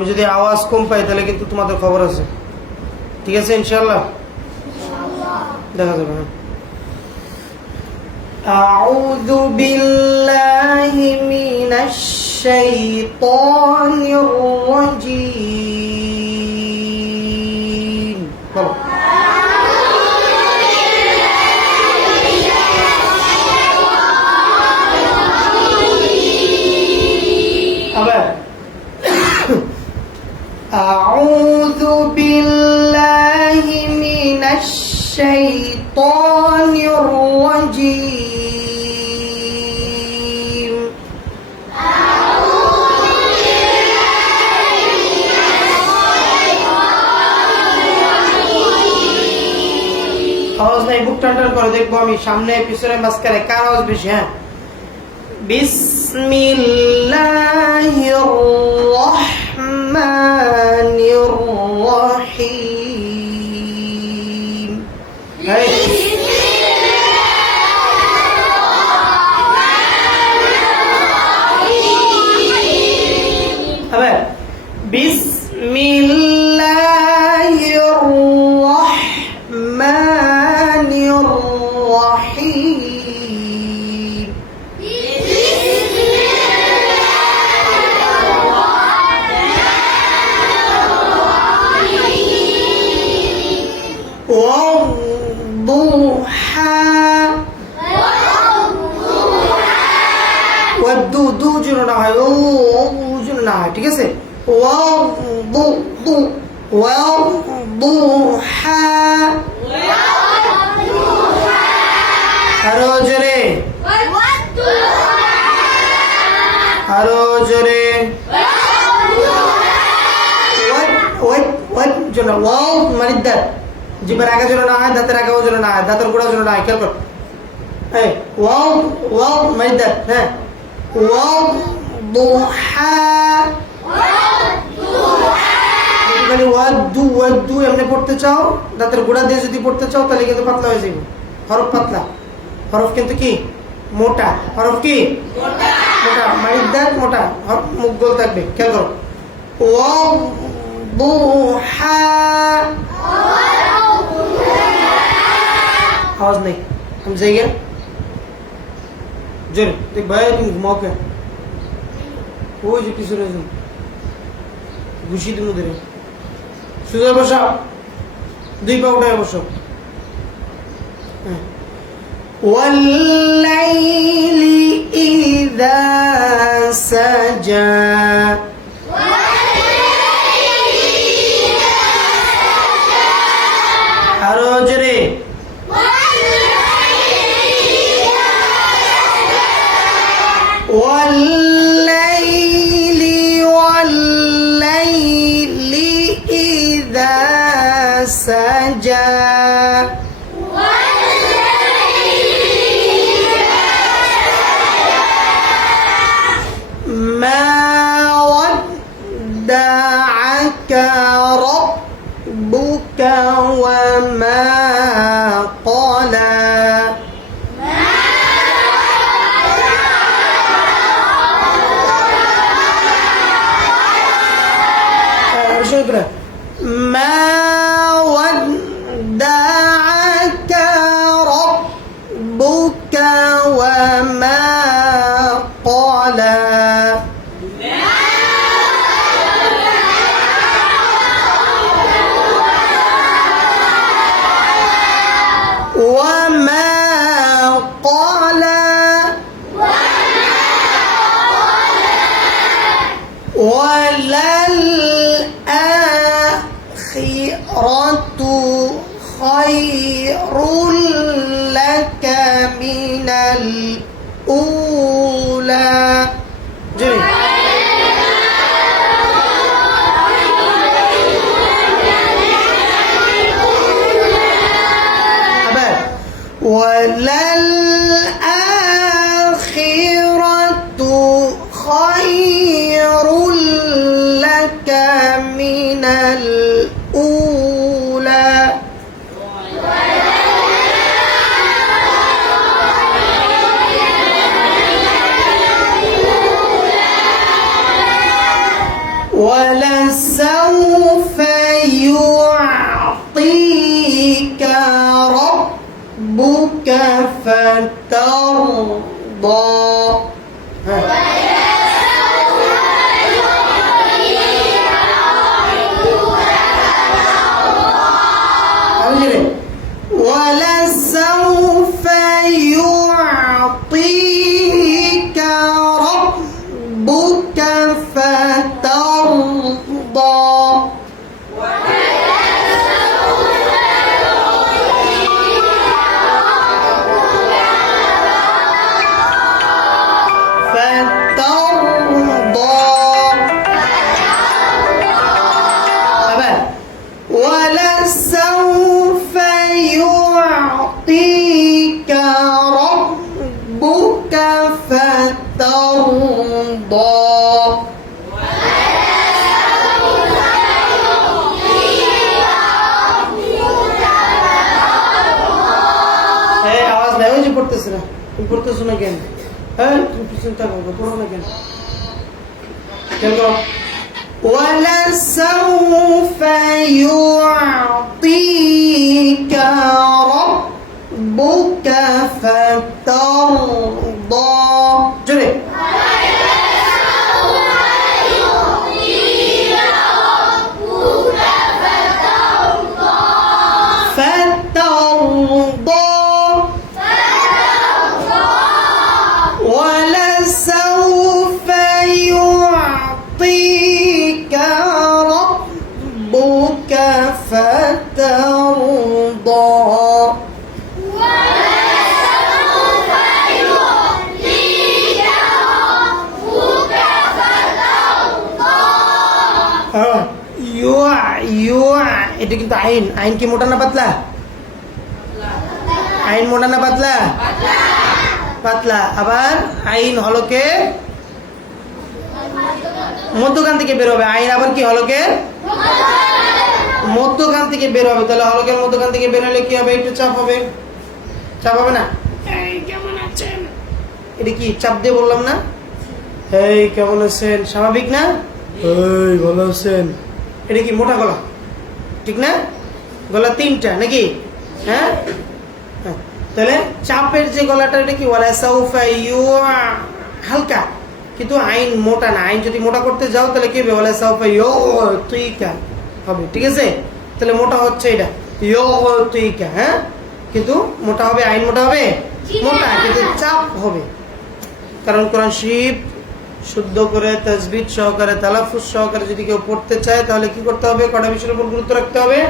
আমি যদি আওয়াজ কম পাই তাহলে কিন্তু তোমাদের খবর আছে, ঠিক আছে ইনশাআল্লাহ? দেখা যাবে। আউযু বিল্লাহি মিনাশ শাইতানির রাজীম। বলো। আবার আউযু বিল্লাহি মিনাশ শাইতানির রাজীম। আওয়াজ নাই, বুক টান টান করে দেখবো আমি, সামনে পিছনে মাঝখানে কার আওয়াজ বেশি। হ্যাঁ, বিসমিল্লাহির রাহমানির রাহিম। আবার বিসমিল্লাহির রাহমানির রাহিম। দু জন্য না হয়, ও জন্য না হয়, ঠিক আছে? আরো জোরে, আরো জোরে। জন্য ওয়াও মানে দাঁত, জিবার আগে জন্য না হয়, দাঁতের আগেও জন্য না হয়, দাঁতের গোড়া জন্য না হয়। খেয়াল কর, ওয়াও ওয়াও মানে দাঁত। হ্যাঁ, ওয়াদু এমনি পড়তে চাও, দাঁতের গোড়া দিয়ে যদি পড়তে চাও তাহলে কিন্তু পাতলা হয়ে যাবে। হরফ পাতলা, হরফ কিন্তু কি মোটা, হরফ কি মোটা, মানির দাঁত মোটা, মুখ গোল থাকবে। খেয়াল করো, আওয়াজ নেই, আমি যাই গে জোরে দেখ ভাই, তুমি ঘুমাও কে? ওই যে কিছু রয়েছে, ঘুষি তুমি ধরে সোজা বসা, দুই পা উঠায় বসো। ওয়াল্লাইলি ইযা সাজা। আরো জোরে, والليل والليل إذا سجى. ما ودعك ربك وما قلى. ما ودعك ربك وما قلى. وما قلى وللآخرة خير لك من الأولى. جميل. وللآخرة خير لك من الأولى. ولسوف ولسوف يعطيك ربك فترضى. ولسوف يعطيك ربك فترضى. ولسوف يعطيك ربك فترضى. আওয়াজ নাই, ওই যে পড়তেছে না, তুমি পড়তেছো না কেন? হ্যাঁ তুমি পিছনে থাকো, পড়ো না কেন? কেন? ولسوف يعطيك ربك فترضى. جري. فترضى. ولسوف يعطيك ربك فترضى. এটা কিন্তু আইন। আইন কি মোটা না পাতলা? আইন মোটা না পাতলা? পাতলা। আবার আইন হলকে মধ্যখান থেকে বের হবে। আইন আবার কি হলকে মধ্যখান থেকে বের হবে। তাহলে হলকের মধ্যখান থেকে বের হলে কি হবে? একটু চাপ হবে। চাপ হবে না? এই কেমন আছেন, এটা কি চাপ দিয়ে বললাম না? এই কেমন আছেন, স্বাভাবিক না? এই ভালো আছেন। এটা কি মোটা গলা, ঠিক না? গলা তিনটা নাকি? হ্যাঁ, তাহলে চাপের যে গলাটা এটা কি ওয়ালাসাউফা হালকা, কিন্তু আইন মোটা না। আইন যদি মোটা করতে যাও তাহলে কি হবে? ওয়ালাসাউফা ইউতিকা হবে, ঠিক আছে? তাহলে মোটা হচ্ছে এটা ইউতিকা, হ্যাঁ, কিন্তু মোটা হবে। আইন মোটা হবে, মোটা, কিন্তু চাপ হবে। কারণ কোরআন শরীফ শুদ্ধ করে তাজবিদ সহকারে তালাফুজ সহকারে যদি কেউ পড়তে চায় তাহলে কি করতে হবে? কটা বিষয়ের উপর গুরুত্ব রাখতে হবে?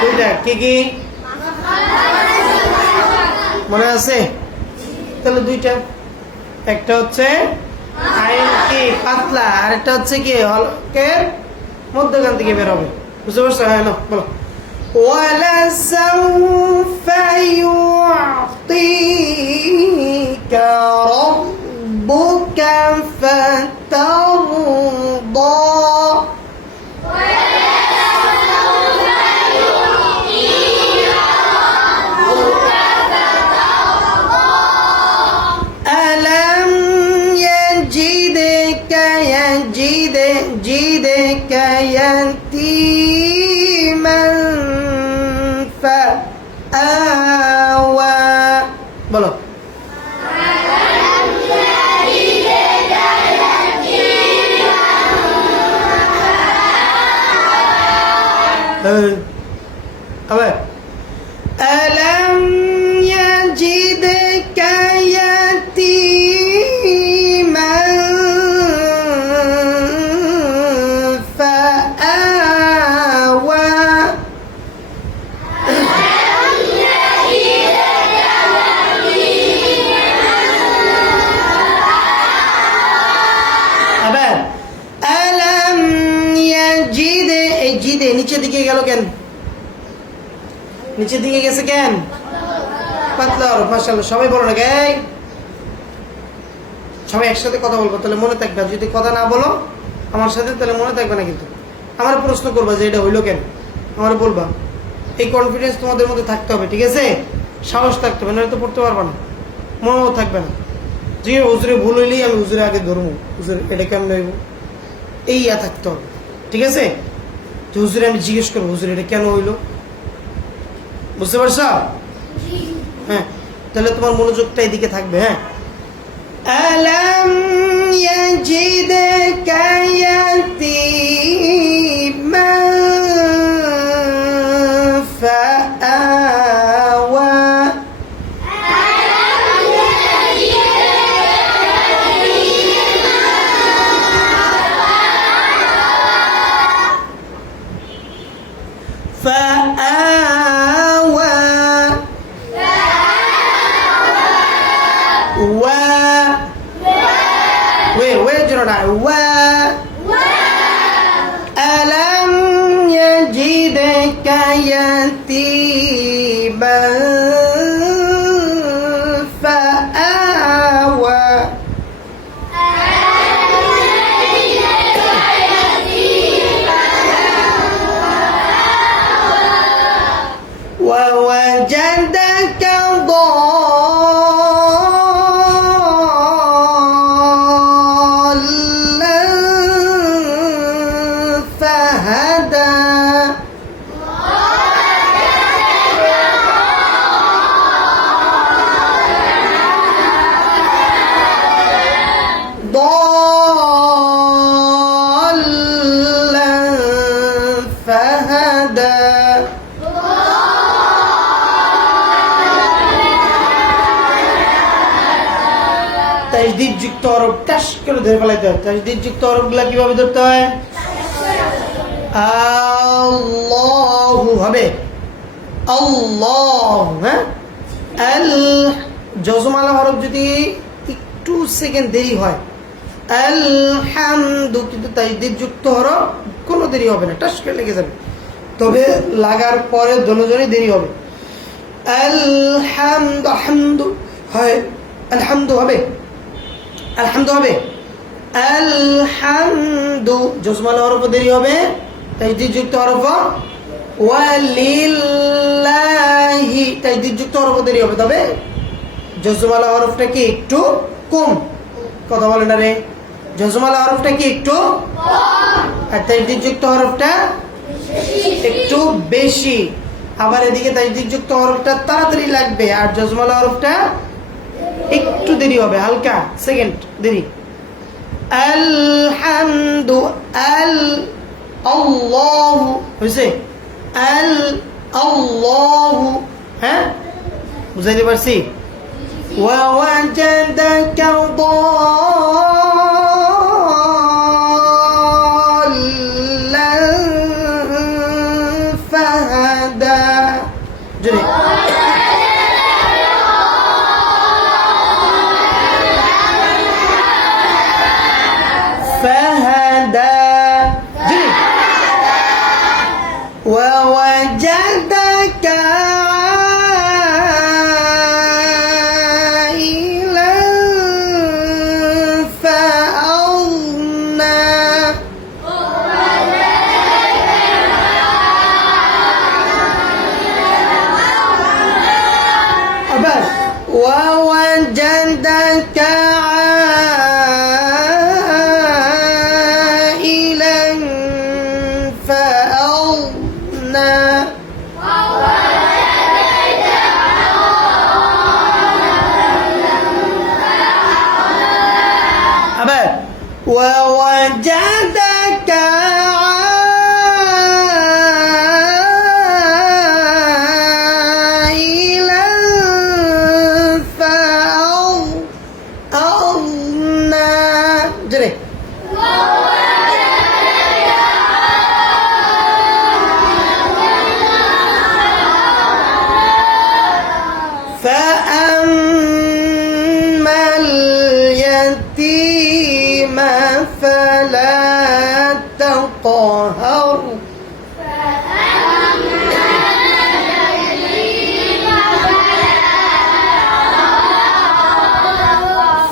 দুইটা। কি কি মনে আছে? তাহলে দুইটা। একটা হচ্ছে আইন কি পাতলা, আর একটা হচ্ছে কি হলকের মধ্যখান থেকে বের হবে। বুঝতে পারছো? হ্যাঁ না, বলো। ولسوف يعطيك ربك فترضى. ألم يجدك يتيما فآوى. বলো। আবার ألم يجدك يتيما فآوى. আবার ألم يجد জিদে নিচের দিকে গেল কেন? নিচের দিকে গেছে কেন? পাতলা হরফ। মাশাআল্লাহ, সবাই বলো না গাই, সবাই একসাথে কথা বলবো, তাহলে মনে থাকবে। যদি কথা না বলো আমার সাথে তাহলে মনে থাকবে না। কিন্তু আমার প্রশ্ন করবা যে এটা হইলো কেন, আমার বলবা। এই কনফিডেন্স তোমাদের মধ্যে থাকতে হবে, ঠিক আছে? সাহস থাকতে হবে, নয়তো পড়তে পারবা না, মনেও থাকবে না। যে হুজুরে ভুল হইলেই আমি হুজুরে আগে ধরবো, হুজুর এটা কেমন হইব, এই ইয়া থাকতে হবে, ঠিক আছে? তো হুজুরে আমি জিজ্ঞেস করবো, হুজুর এটা কেন হইলো, বুঝতে পারছো? হ্যাঁ, তাহলে তোমার মনোযোগটা এদিকে থাকবে। হ্যাঁ, আলাম ইয়াজিদকা ইয়াতীমান ফাআওয়া। فآوى ويجرنا ألم يجدك يتيما فآوى ووجدك ضالا فهدى ضالا فهدى তাজদীদ যুক্ত হরফ টাস করে ধরে ফেলাইতে হয়। তাজদীদ যুক্ত হরফগুলা কিভাবে ধরতে হয়? আল্লাহু হবে, আল্লাহ। হ্যাঁ, আল জজমালা হরফ যদি একটু সেকেন্ড দেরি হয়, আলহামদু, কিন্তু তাজদীদ যুক্ত হরফ কোনো দেরি হবে না, টাস করে লেগে যাবে। তবে লাগার পরে দোনোজনই দেরি হবে। আলহামদু, হামদু হয়, আলহামদু হবে, আলহামদু হবে, আলহামদু। জজমালা হরফ দেরি হবে, তাজদীদ যুক্ত হরফ। ওয়ালিল্লাহি, তাজদীদ যুক্ত হরফ দেরি হবে, তবে জজমালা হরফটা কি একটু কম। কথা বলে না রে, জজমালা হরফটা কি একটু কম, আর তাজদীদ যুক্ত হরফটা একটু বেশি। আবার এদিকে তাজদীদ যুক্ত হরফটা তাড়াতাড়ি লাগবে, আর জজমালা হরফটা একটু দেরি হবে, হালকা সেকেন্ড দেরি। আলহামদু, আল আল্লাহু হয়েছে, আল আল্লাহু। হ্যাঁ, বুঝাইতে পারছি? ওয়াওয়াজাদাকা দাল্লান ফাহাদা। জোরে فهدى. ووجدك عائلا فأغنى. أبدا. ووجدك ووجدك عائلا فأغنى. جري فأما اليتيم فلا تقهر.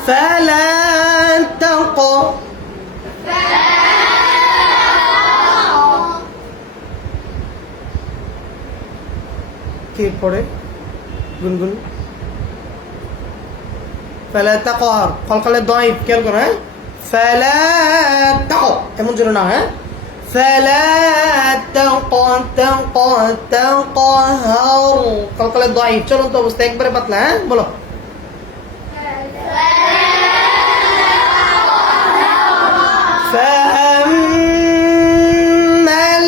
فلا تقهر. কে পড়ে গুনগুন? ফালা তাকহার, কলকলে দাইফ খেয়াল করো। হ্যাঁ, فلا تقع এমন যেন না হ্যাঁ فلا تقهر কলকলে ضعيف চলন্ত অবস্থা একবারে পাতলা হ্যাঁ বলো فأما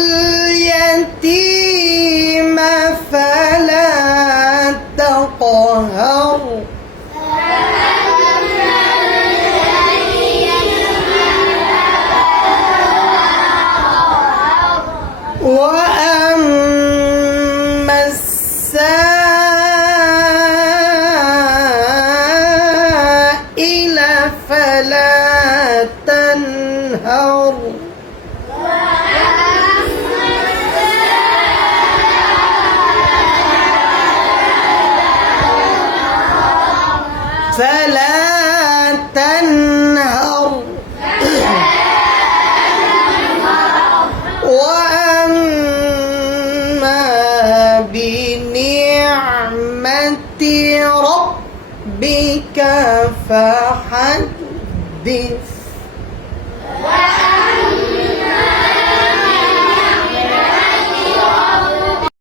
اليتيم فلا تقهر وأما السائل فلا تنهر فلا تنهر وأما بنعمة ربك فحدث